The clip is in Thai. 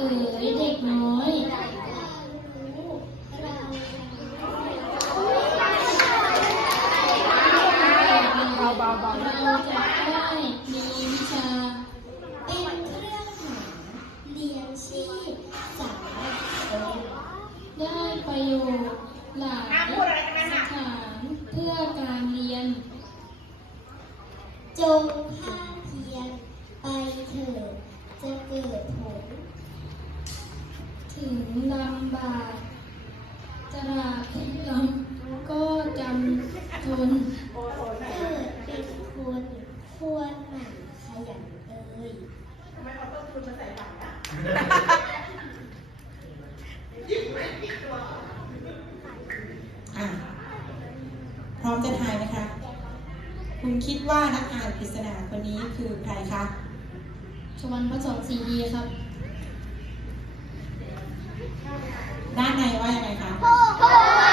อ๋ยเด็กน้อยเราจะได้มีวิชาเป็นเครื่องหาเลี้ยงชีพสำหรับตนได้ประโยชน์หลายสถานเพื่อการเรียนจงภาคเพียรไปเถิดจะเกิดผลถึงลำบากตราบลำก็จำทนเกิดเป็นคนควรหมั่นขยันทำไมเอาต้นทุนมาใส่บาตรนะพร้อมจะทายไหมคะ คุณคิดว่านักอ่านปริศนาคนนี้คือใครคะ ชวันพระสอนสีดีครับ ด้านในว่ายังไงคะ พ่อ